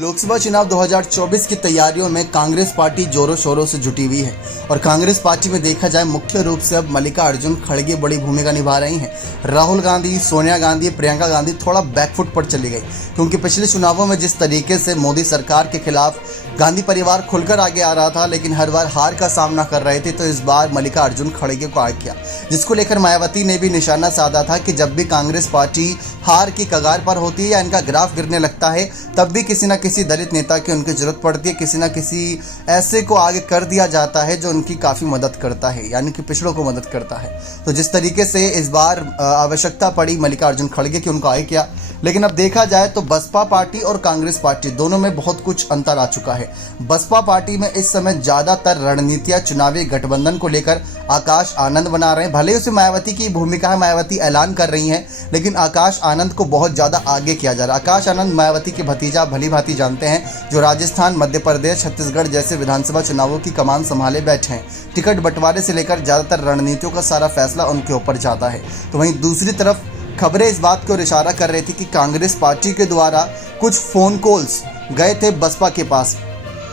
लोकसभा चुनाव 2024 की तैयारियों में कांग्रेस पार्टी जोरों शोरों से जुटी हुई है और कांग्रेस पार्टी में देखा जाए मुख्य रूप से अब मल्लिकार्जुन खड़गे बड़ी भूमिका निभा रही हैं। राहुल गांधी, सोनिया गांधी, प्रियंका गांधी थोड़ा बैकफुट पर चली गई क्योंकि पिछले चुनावों में जिस तरीके से मोदी सरकार के खिलाफ गांधी परिवार खुलकर आगे आ रहा था, लेकिन हर बार हार का सामना कर रहे थे, तो इस बार मल्लिकार्जुन खड़गे को आगे किया, जिसको लेकर मायावती ने भी निशाना साधा था कि जब भी कांग्रेस पार्टी हार की कगार पर होती है या इनका ग्राफ गिरने लगता है, तब भी किसी न किसी दलित नेता की उनकी जरूरत पड़ती है, किसी न किसी ऐसे को आगे कर दिया जाता है जो उनकी काफ़ी मदद करता है, यानी कि पिछड़ों को मदद करता है। तो जिस तरीके से इस बार आवश्यकता पड़ी मल्लिकार्जुन खड़गे की उनको आगे किया, लेकिन अब देखा जाए तो बसपा पार्टी और कांग्रेस पार्टी दोनों में बहुत कुछ अंतर आ चुका है। बसपा पार्टी में इस समय ज़्यादातर रणनीतियां चुनावी गठबंधन को लेकर आकाश आनंद बना रहे हैं। भले ही उसमें मायावती की भूमिका है, मायावती ऐलान कर रही हैं, लेकिन आकाश आनंद को बहुत ज़्यादा आगे किया जा रहा है। आकाश आनंद मायावती के भतीजा भली भांति जानते हैं, जो राजस्थान, मध्य प्रदेश, छत्तीसगढ़ जैसे विधानसभा चुनावों की कमान संभाले बैठे हैं। टिकट बंटवारे से लेकर ज़्यादातर रणनीतियों का सारा फैसला उनके ऊपर जाता है। तो वहीं दूसरी तरफ खबरें इस बात की ओर इशारा कर रही थी कि कांग्रेस पार्टी के द्वारा कुछ फ़ोन कॉल्स गए थे बसपा के पास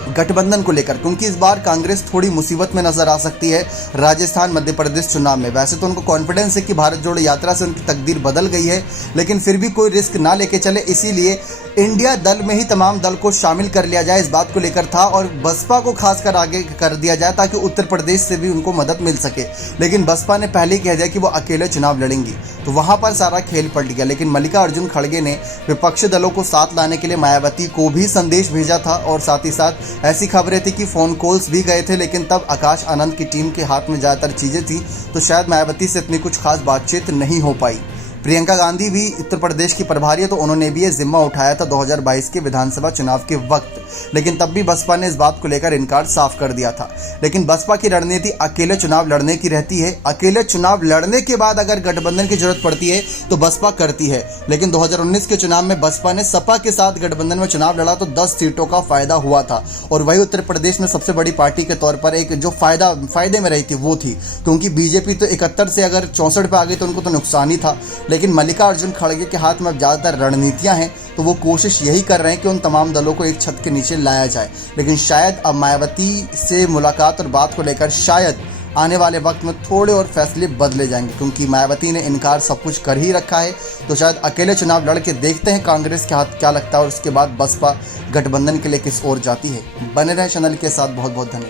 गठबंधन को लेकर, क्योंकि इस बार कांग्रेस थोड़ी मुसीबत में नजर आ सकती है राजस्थान, मध्य प्रदेश चुनाव में। वैसे तो उनको कॉन्फिडेंस है कि भारत जोड़ो यात्रा से उनकी तकदीर बदल गई है, लेकिन फिर भी कोई रिस्क ना लेके चले, इसीलिए इंडिया दल में ही तमाम दल को शामिल कर लिया जाए, इस बात को लेकर था, और बसपा को खासकर आगे कर दिया जाए ताकि उत्तर प्रदेश से भी उनको मदद मिल सके। लेकिन बसपा ने पहले ही कह दिया कि वो अकेले चुनाव लड़ेंगी, तो वहां पर सारा खेल पलट गया। लेकिन मल्लिकार्जुन खड़गे ने विपक्षी दलों को साथ लाने के लिए मायावती को भी संदेश भेजा था, और साथ ही साथ ऐसी खबरें थी कि फ़ोन कॉल्स भी गए थे, लेकिन तब आकाश आनंद की टीम के हाथ में ज़्यादातर चीज़ें थी, तो शायद मायावती से इतनी कुछ खास बातचीत नहीं हो पाई। प्रियंका गांधी भी उत्तर प्रदेश की प्रभारी है, तो उन्होंने भी ये जिम्मा उठाया था 2022 के विधानसभा चुनाव के वक्त, लेकिन तब भी बसपा ने इस बात को लेकर इनकार साफ कर दिया था। लेकिन बसपा की रणनीति अकेले चुनाव लड़ने की रहती है। अकेले चुनाव लड़ने के बाद अगर गठबंधन की जरूरत पड़ती है तो बसपा करती है, लेकिन 2019 के चुनाव में बसपा ने सपा के साथ गठबंधन में चुनाव लड़ा तो 10 सीटों का फायदा हुआ था, और वही उत्तर प्रदेश में सबसे बड़ी पार्टी के तौर पर एक जो फायदे में रही थी वो थी, क्योंकि बीजेपी तो 71 से अगर 64 पे आ गई तो उनको तो नुकसान ही था। लेकिन मल्लिकार्जुन खड़गे के हाथ में अब ज़्यादातर रणनीतियां हैं, तो वो कोशिश यही कर रहे हैं कि उन तमाम दलों को एक छत के नीचे लाया जाए। लेकिन शायद अब मायावती से मुलाकात और बात को लेकर शायद आने वाले वक्त में थोड़े और फैसले बदले जाएंगे, क्योंकि मायावती ने इनकार सब कुछ कर ही रखा है। तो शायद अकेले चुनाव लड़ के देखते हैं कांग्रेस के हाथ क्या लगता है, और उसके बाद बसपा गठबंधन के लिए किस ओर जाती है। बने रहे चैनल के साथ। बहुत बहुत धन्यवाद।